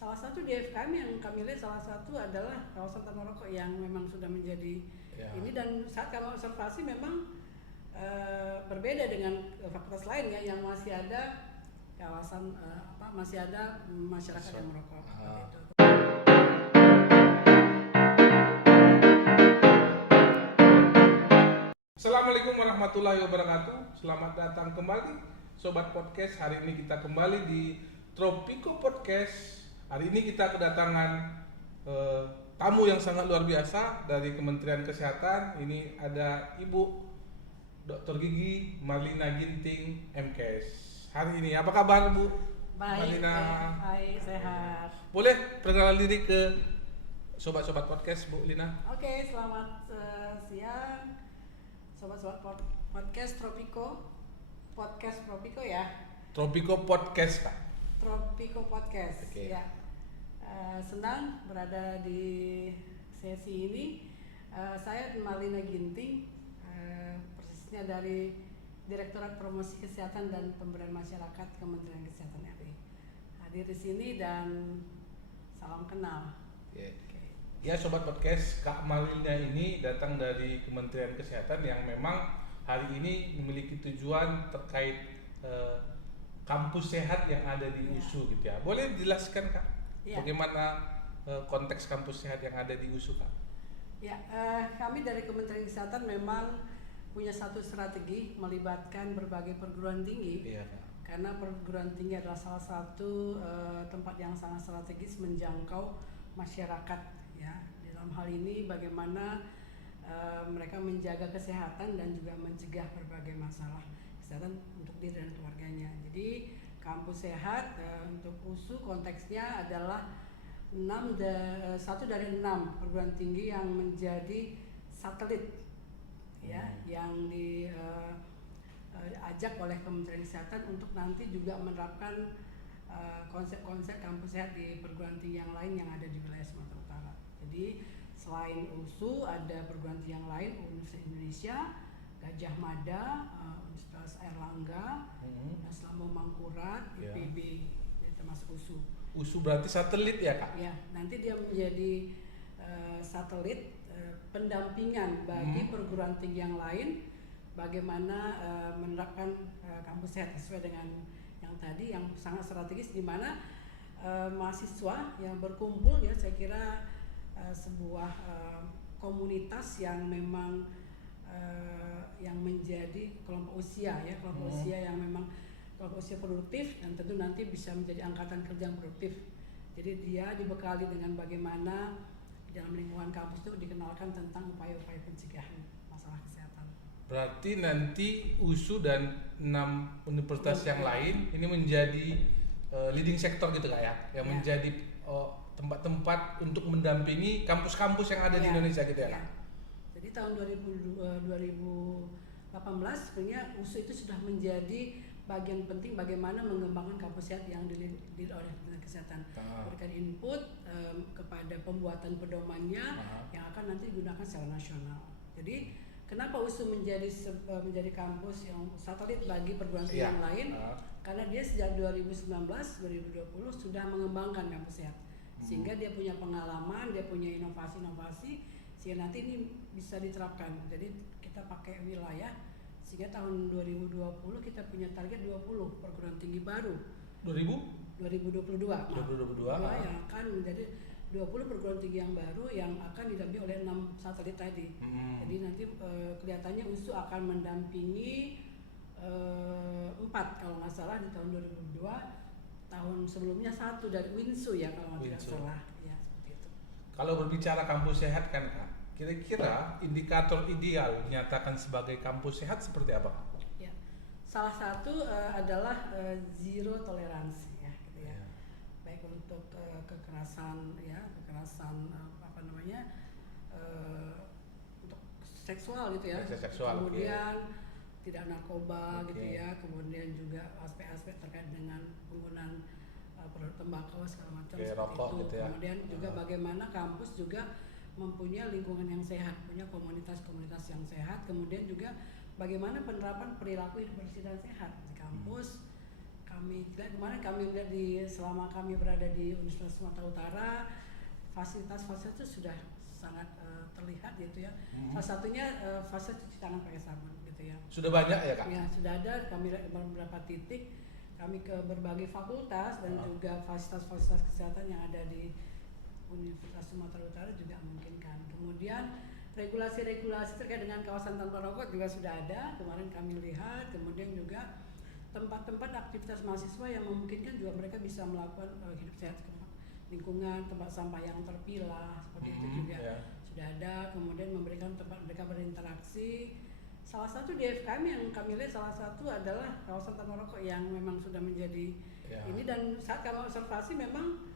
salah satu di FKM yang kami lihat salah satu adalah kawasan tanpa rokok yang memang sudah menjadi ini, dan saat kami observasi memang berbeda dengan fakultas lain ya yang masih ada kawasan masih ada masyarakat yang merokok seperti itu. Assalamualaikum warahmatullahi wabarakatuh. Selamat datang kembali Sobat Podcast. Hari ini kita kembali di Tropico Podcast. Hari ini kita kedatangan tamu yang sangat luar biasa dari Kementerian Kesehatan. Ini ada Ibu Dr. Gigi Marlina Ginting MKes. Hari ini apa kabar Bu? Baik, Marlina. baik, sehat. Boleh perkenalan diri ke Sobat-sobat Podcast Bu Lina? Oke, selamat siang sobat-sobat podcast Tropico ya. Tropico Podcast Kak. Tropico Podcast. Oke. Ya. Senang berada di sesi ini. Saya Marlina Ginting, persisnya dari Direktorat Promosi Kesehatan dan Pemberdayaan Masyarakat Kementerian Kesehatan RI. Hadir di sini dan salam kenal. Yeah. Ya Sobat Podcast, Kak Marlina ini datang dari Kementerian Kesehatan yang memang hari ini memiliki tujuan terkait kampus sehat yang ada di USU gitu ya. Boleh dijelaskan Kak, bagaimana konteks kampus sehat yang ada di USU Kak? Ya, kami dari Kementerian Kesehatan memang punya satu strategi melibatkan berbagai perguruan tinggi. Iya Kak. Karena perguruan tinggi adalah salah satu tempat yang sangat strategis menjangkau masyarakat. Ya, dalam hal ini bagaimana mereka menjaga kesehatan dan juga mencegah berbagai masalah kesehatan untuk diri dan keluarganya. Jadi kampus sehat untuk USU konteksnya adalah satu dari 6 perguruan tinggi yang menjadi satelit ya, yang diajak oleh Kementerian Kesehatan untuk nanti juga menerapkan konsep-konsep kampus sehat di perguruan tinggi yang lain yang ada di wilayah Sumatera Utara. Jadi selain USU ada perguruan tinggi yang lain, Universitas Indonesia, Gajah Mada, Universitas Airlangga, Islam Mangkurat, IPB, jadi termasuk USU. USU berarti satelit ya Kak? Ya, nanti dia menjadi satelit pendampingan bagi perguruan tinggi yang lain, bagaimana menerapkan kampus sehat sesuai dengan yang tadi yang sangat strategis, di mana mahasiswa yang berkumpul ya, saya kira sebuah komunitas yang memang yang menjadi kelompok usia ya, kelompok usia yang memang kelompok usia produktif dan tentu nanti bisa menjadi angkatan kerja yang produktif. Jadi dia dibekali dengan bagaimana dalam lingkungan kampus itu dikenalkan tentang upaya-upaya pencegahan masalah kesehatan. Berarti nanti USU dan 6 universitas yang lain ini menjadi leading sector gitu Kak ya, yang menjadi tempat-tempat untuk mendampingi kampus-kampus yang ada di Indonesia gitu ya Kak? Jadi tahun 2018 sebenarnya USU itu sudah menjadi bagian penting bagaimana mengembangkan kampus sehat yang dilihat oleh Kementerian Kesehatan. Memberikan input kepada pembuatan pedomannya yang akan nanti digunakan secara nasional. Jadi kenapa USU menjadi kampus yang satelit bagi perguruan tinggi yang lain? Karena dia sejak 2019-2020 sudah mengembangkan kampus sehat. Sehingga dia punya pengalaman, dia punya inovasi-inovasi, sehingga nanti ini bisa diterapkan. Jadi kita pakai wilayah, sehingga tahun 2020 kita punya target 20 perguruan tinggi baru. 2022 yang akan menjadi 20 perguruan tinggi yang baru yang akan didampingi oleh 6 satelit tadi. Jadi nanti kelihatannya USU akan mendampingi 4 kalau nggak salah di tahun 2022. Tahun sebelumnya 1 dari WINSU ya kalau tidak salah ya, seperti itu. Kalau berbicara kampus sehat kan Kak, kira-kira indikator ideal dinyatakan sebagai kampus sehat seperti apa Kak? Ya, salah satu adalah zero toleransi ya, gitu ya. Baik untuk kekerasan ya, untuk seksual gitu ya. Seksual, kemudian tidak narkoba gitu ya, kemudian juga aspek-aspek terkait dengan penggunaan produk tembakau segala macam seperti rokok itu. Gitu ya. Kemudian juga bagaimana kampus juga mempunyai lingkungan yang sehat, punya komunitas-komunitas yang sehat. Kemudian juga bagaimana penerapan perilaku hidup bersih dan sehat di kampus. kemarin kami lihat selama kami berada di Universitas Sumatera Utara, fasilitas-fasilitas itu sudah sangat terlihat gitu ya. Salah satunya fasilitas cuci tangan pakai sabun gitu ya. Sudah banyak ya Kak? Ya sudah ada, kami lihat beberapa titik, kami ke berbagai fakultas dan juga fasilitas-fasilitas kesehatan yang ada di Universitas Sumatera Utara juga memungkinkan. Kemudian regulasi-regulasi terkait dengan kawasan tanpa rokok juga sudah ada, kemarin kami lihat. Kemudian juga tempat-tempat aktivitas mahasiswa yang memungkinkan juga mereka bisa melakukan hidup sehat, lingkungan, tempat sampah yang terpilah, seperti itu juga sudah ada. Kemudian memberikan tempat mereka berinteraksi. Salah satu di FKM yang kami lihat salah satu adalah kawasan tanpa rokok yang memang sudah menjadi ini, dan saat kami observasi memang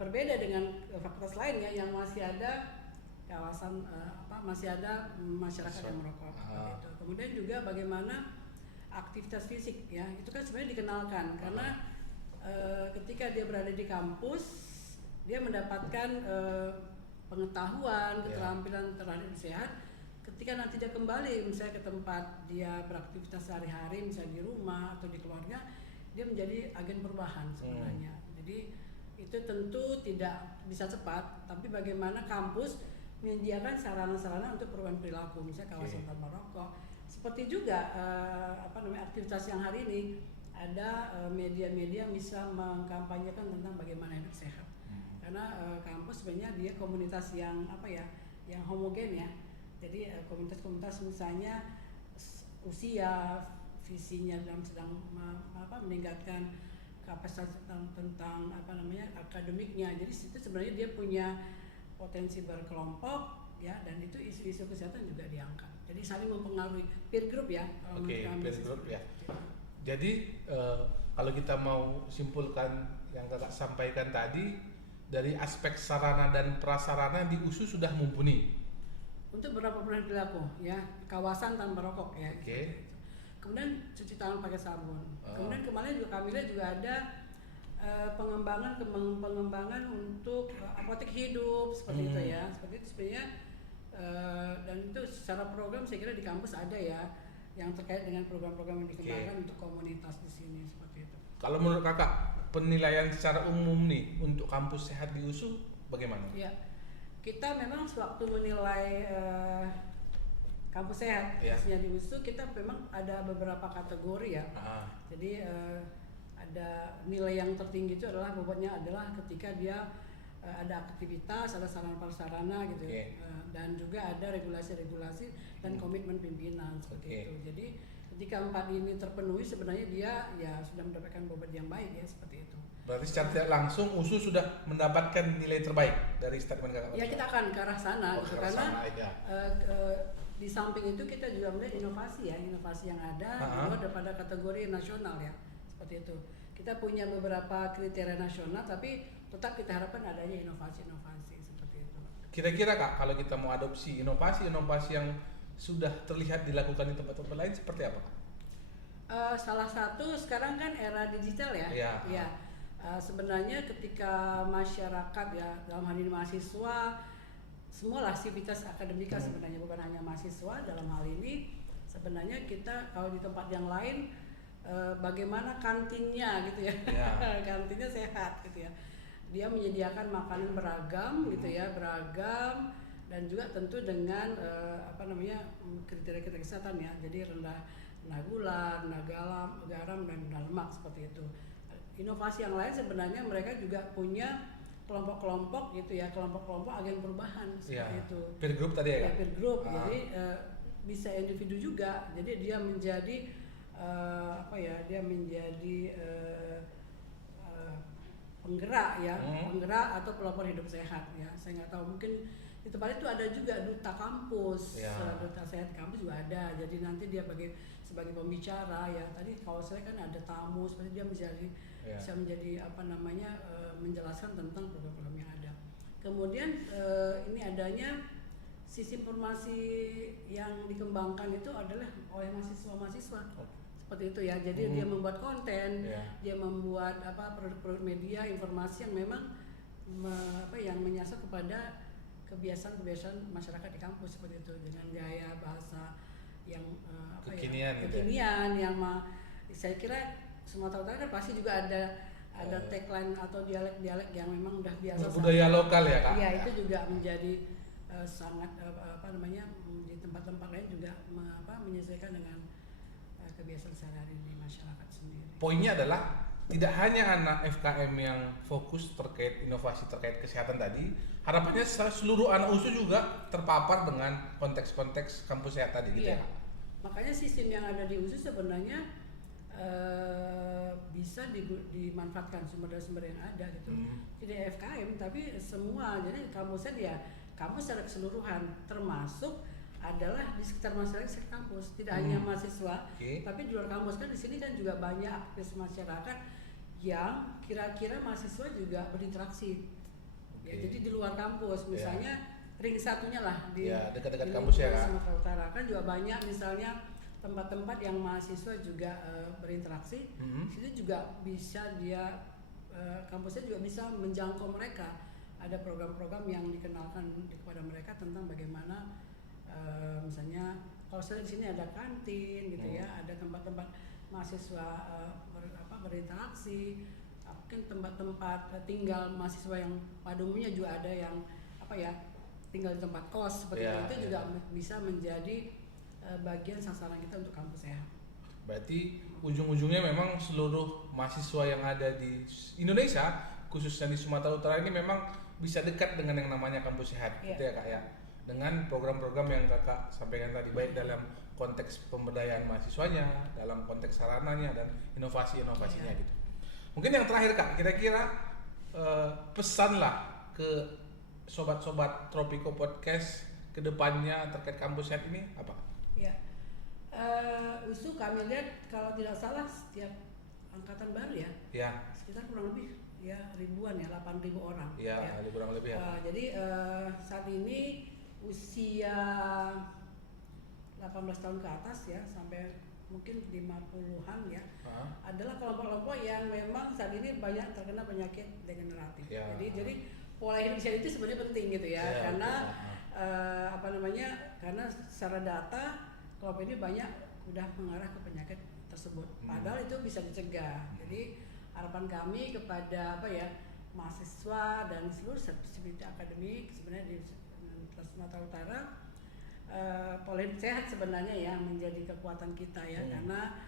berbeda dengan fakultas lain ya yang masih ada kawasan masih ada masyarakat yang merokok seperti itu. Kemudian juga bagaimana aktivitas fisik ya, itu kan sebenarnya dikenalkan karena ketika dia berada di kampus dia mendapatkan pengetahuan, keterampilan terhadap sehat. Ketika nanti dia kembali misalnya ke tempat dia beraktivitas sehari-hari, misalnya di rumah atau di keluarga, dia menjadi agen perubahan sebenarnya. Jadi itu tentu tidak bisa cepat, tapi bagaimana kampus menyediakan sarana-sarana untuk perubahan perilaku, misalnya kawasan tanpa rokok. Seperti juga aktivitas yang hari ini ada media-media bisa mengkampanyekan tentang bagaimana hidup sehat. Karena kampus sebenarnya dia komunitas yang yang homogen ya. Jadi komunitas-komunitas misalnya usia, visinya dalam sedang meningkatkan kapasitas tentang akademiknya. Jadi itu sebenarnya dia punya potensi berkelompok ya, dan itu isu-isu kesehatan juga diangkat. Jadi saling mempengaruhi, peer group ya. Peer group ya. Jadi kalau kita mau simpulkan yang Kakak sampaikan tadi, dari aspek sarana dan prasarana di USU sudah mumpuni untuk beberapa perubahan perilaku ya, kawasan tanpa rokok ya. Kemudian cuci tangan pakai sabun. Kemudian kemarin juga kami lihat juga ada pengembangan untuk apotek hidup seperti itu ya. Seperti itu sebenarnya dan itu secara program saya kira di kampus ada ya yang terkait dengan program-program yang dikembangkan untuk komunitas di sini seperti itu. Kalau menurut Kakak penilaian secara umum nih untuk kampus sehat di USU bagaimana? Ya, kita memang sewaktu menilai kampus sehat khususnya di USU, kita memang ada beberapa kategori ya. Jadi ada nilai yang tertinggi itu adalah bobotnya adalah ketika dia ada aktivitas, ada sarana prasarana gitu dan juga ada regulasi-regulasi dan komitmen pimpinan seperti itu. Jadi ketika 4 ini terpenuhi sebenarnya dia ya sudah mendapatkan bobot yang baik ya, seperti itu. Berarti secara tidak langsung USU sudah mendapatkan nilai terbaik dari statement Kakak. Ya kita akan ke arah sana karena di samping itu kita juga melihat inovasi yang ada di luar daripada kategori nasional ya, seperti itu. Kita punya beberapa kriteria nasional tapi tetap kita harapkan adanya inovasi-inovasi seperti itu. Kira-kira Kak, kalau kita mau adopsi inovasi yang sudah terlihat dilakukan di tempat-tempat lain seperti apa Kak? Salah satu sekarang kan era digital ya. Ya. Sebenarnya ketika masyarakat ya dalam hal ini mahasiswa, semua aktivitas akademika sebenarnya bukan hanya mahasiswa dalam hal ini, sebenarnya kita kalau di tempat yang lain bagaimana kantinnya gitu ya. Kantinnya sehat gitu ya. Dia menyediakan makanan beragam gitu ya, beragam dan juga tentu dengan kriteria kesehatan ya. Jadi rendah gula, rendah garam dan rendah lemak seperti itu. Inovasi yang lain sebenarnya mereka juga punya kelompok-kelompok gitu ya, kelompok-kelompok agen perubahan seperti itu. Peer group tadi ya? Peer group. Jadi bisa individu juga. Jadi dia menjadi penggerak ya, penggerak atau pelopor hidup sehat ya. Saya nggak tahu, mungkin di tempat itu ada juga duta kampus, duta sehat kampus juga ada. Jadi nanti dia sebagai pembicara ya. Tadi kalau saya kan ada tamu, seperti dia bisa menjadi menjelaskan tentang program-program yang ada. Kemudian ini adanya sisi informasi yang dikembangkan itu adalah oleh mahasiswa-mahasiswa. Seperti itu ya. Jadi dia membuat konten, dia membuat produk-produk media, informasi yang memang yang menyasar kepada kebiasaan-kebiasaan masyarakat di kampus seperti itu, dengan gaya bahasa yang kekinian gitu. Yang saya kira Sumatera Utara kan pasti juga ada tagline atau dialek-dialek yang memang udah biasa. Budaya lokal ya Kak? Iya, itu juga menjadi sangat di tempat-tempat lain juga menyesuaikan dengan kebiasaan sehari-hari di masyarakat sendiri. Poinnya adalah tidak hanya anak FKM yang fokus terkait inovasi terkait kesehatan tadi, harapannya seluruh anak USU juga terpapar dengan konteks-konteks kampus sehat tadi gitu iya. ya. Makanya sistem yang ada di USU sebenarnya bisa dimanfaatkan sumber yang ada gitu. Tidak FKM tapi semua, jadi kampusnya dia kampus secara keseluruhan termasuk adalah di sekitar masyarakat kampus, tidak hanya mahasiswa, tapi di luar kampus kan di sini kan juga banyak aktivis masyarakat yang kira-kira mahasiswa juga berinteraksi. Ya, jadi di luar kampus, misalnya ring satunya lah di dekat-dekat kampus ya Kak. Sumatera Utara kan juga banyak misalnya tempat-tempat yang mahasiswa juga berinteraksi. Situ juga bisa dia kampusnya juga bisa menjangkau mereka. Ada program-program yang dikenalkan kepada mereka tentang bagaimana misalnya kalau saya di sini ada kantin gitu ya, ada tempat-tempat mahasiswa berinteraksi, mungkin tempat-tempat tinggal mahasiswa yang pada umumnya juga ada yang tinggal di tempat kos seperti itu juga bisa menjadi bagian sasaran kita untuk kampus sehat. Berarti ujung-ujungnya memang seluruh mahasiswa yang ada di Indonesia, khususnya di Sumatera Utara ini memang bisa dekat dengan yang namanya kampus sehat, gitu ya Kak ya. Dengan program-program yang Kakak sampaikan tadi, baik dalam konteks pemberdayaan mahasiswanya, dalam konteks sarananya dan inovasi-inovasinya gitu. Mungkin yang terakhir Kak, kira-kira pesanlah ke sobat-sobat Tropico Podcast ke depannya terkait kampus sehat ini apa? Ya, USU kami lihat kalau tidak salah setiap angkatan baru ya, sekitar kurang lebih ribuan 8.000 orang. Kurang lebih ya. Jadi saat ini usia 18 tahun ke atas ya sampai mungkin 50-an ya, adalah kelompok-kelompok yang memang saat ini banyak terkena penyakit degeneratif. Jadi pola hidup sehat itu sebenarnya penting gitu ya, karena karena secara data kelompok ini banyak udah mengarah ke penyakit tersebut. Padahal itu bisa dicegah. Jadi harapan kami kepada mahasiswa dan seluruh sivitas akademik sebenarnya di Sumatera Utara, pola hidup sehat sebenarnya yang menjadi kekuatan kita ya, karena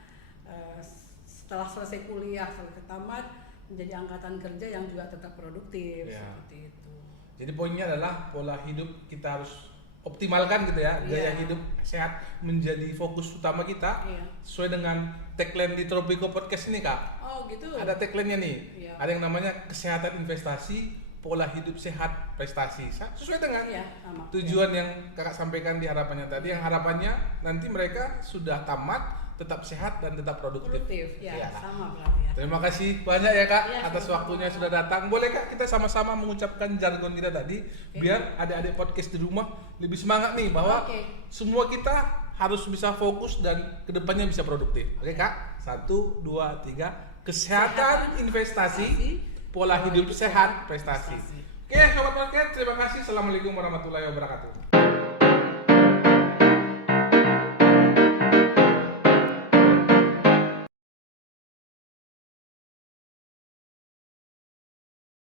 setelah selesai kuliah, setelah tamat menjadi angkatan kerja yang juga tetap produktif seperti itu. Jadi poinnya adalah pola hidup kita harus optimalkan gitu ya, gaya hidup sehat menjadi fokus utama kita, sesuai dengan tagline di Tropico Podcast ini Kak. Oh gitu. Ada tagline-nya nih, ada yang namanya kesehatan investasi, pola hidup sehat prestasi, sesuai dengan tujuan yang Kakak sampaikan di harapannya tadi, yang harapannya nanti mereka sudah tamat tetap sehat dan tetap produktif. Sama berarti ya. Terima kasih banyak ya Kak atas waktunya sudah datang. Boleh Kak kita sama-sama mengucapkan jargon kita tadi biar adik-adik podcast di rumah lebih semangat nih bahwa semua kita harus bisa fokus dan kedepannya bisa produktif. Oke Kak, 1, 2, 3, kesehatan investasi, pola hidup sehat prestasi. Oke Sobat Podcast, terima kasih. Assalamualaikum warahmatullahi wabarakatuh.